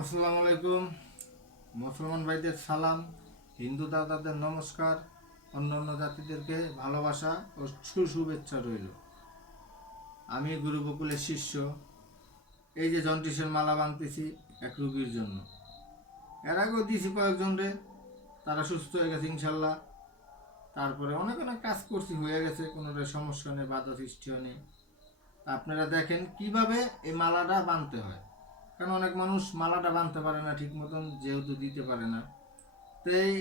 আসসালামু আলাইকুম। মুসলমান ভাইদের সালাম, হিন্দু দাদাদের নমস্কার, অন্যান্য জাতিদেরকে ভালোবাসা ও সুশুভেচ্ছা রইল। আমি গুরু বকুলের শিষ্য। এই যে জন্ডিসের মালা বাঁধতেছি এক রুগীর জন্য। এর আগেও দিয়েছি কয়েকজনরে, তারা সুস্থ হয়ে গেছে ইনশাল্লাহ। তারপরে অনেক অনেক কাজ করছি, হয়ে গেছে, কোনোটার সমস্যা নেই, বাধা সৃষ্টি নেই। আপনারা দেখেন কিভাবে এই মালাটা বাঁধতে হয়, কারণ অনেক মানুষ মালাটা বাঁধতে পারে না ঠিক মতন, যেহেতু দিতে পারে না। তো এই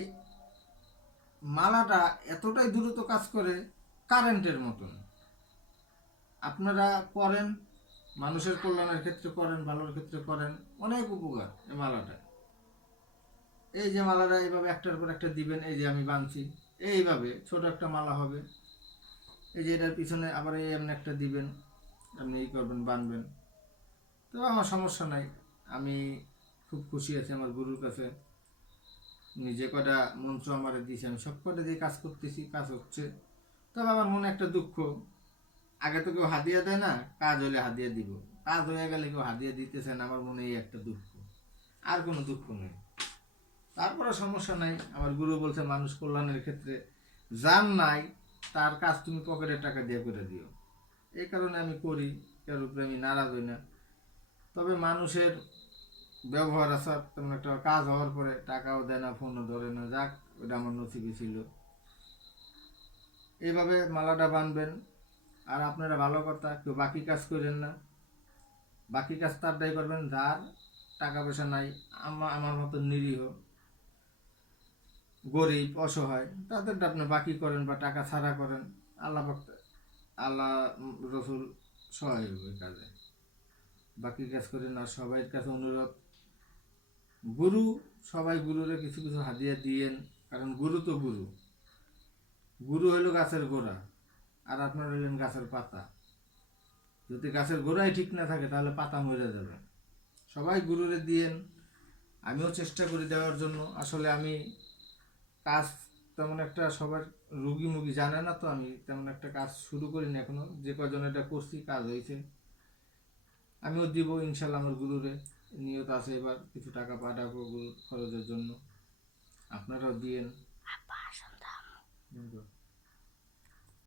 মালাটা এতটাই দ্রুত কাজ করে, কারেন্টের মতন। আপনারা করেন, মানুষের কল্যাণের ক্ষেত্রে করেন, ভালোর ক্ষেত্রে করেন, অনেক উপকার এই মালাটা। এই যে মালাটা এইভাবে একটার পর একটা দিবেন, এই যে আমি বাঁধছি, এইভাবে ছোট একটা মালা হবে। এই যে এটার পিছনে আবার এই এমনি একটা দিবেন, আপনি এই করবেন, বাঁধবেন। তো আমার সমস্যা নাই, আমি খুব খুশি আছি আমার গুরুর কাছে। উনি যে কটা মন্ত্র আমার দিয়েছে, আমি সব কটা দিয়ে কাজ করতেছি, কাজ হচ্ছে। তবে আমার মনে একটা দুঃখ, আগে তো কেউ হাদিয়া দেয় না, কাজ হলে হাদিয়া দিব, কাজ হয়ে গেলে কেউ হাদিয়া দিতেছে না, আমার মনে এই একটা দুঃখ, আর কোনো দুঃখ নেই। তারপরে সমস্যা নাই, আমার গুরু বলছে মানুষ কল্যাণের ক্ষেত্রে যার নাই তার কাজ তুমি পকেটের টাকা দিয়ে করে দিও। এই কারণে আমি করি, কার উপরে আমি নারাজ হই না। তবে মানুষের ব্যবহার আসার তেমন একটা কাজ হওয়ার পরে টাকাও দেয় না, ফোনও ধরে না, যাক, ওটা আমার নসিবে ছিল। এইভাবে মালাটা বাঁধবেন। আর আপনারা ভালো কথা, কেউ বাকি কাজ করেন না। বাকি কাজ তারটাই করবেন যার টাকা পয়সা নাই, আমার মতো নিরীহ, গরিব, অসহায়, তাদেরটা আপনি বাকি করেন বা টাকা ছাড়া করেন। আল্লাহ আল্লাহ রসুল সহায় হবে কাজে। বাকি কাজ করেন। আর সবাই কাছে অনুরোধ, গুরু, সবাই গুরুরে কিছু কিছু হাদিয়া দিয়েন, কারণ গুরু তো গুরু। গুরু হইল গাছের গোড়া, আর আপনার হইলেন গাছের পাতা। যদি গাছের গোড়াই ঠিক না থাকে তাহলে পাতা মরে যাবে। সবাই গুরুরে দিয়েন, আমিও চেষ্টা করি দেওয়ার জন্য। আসলে আমি কাজ তেমন একটা সবার রুগী মুগী জানে না, তো আমি তেমন একটা কাজ শুরু করিনি এখনো। যে কজন এটা করছি, কাজ হয়েছে, আমিও দিব ইনশাল্লাহ। আমার গুরুরে নিয়ত আছে এবার কিছু টাকা পাঠাবো গুরুর খরচের জন্য, আপনারাও দিয়েন।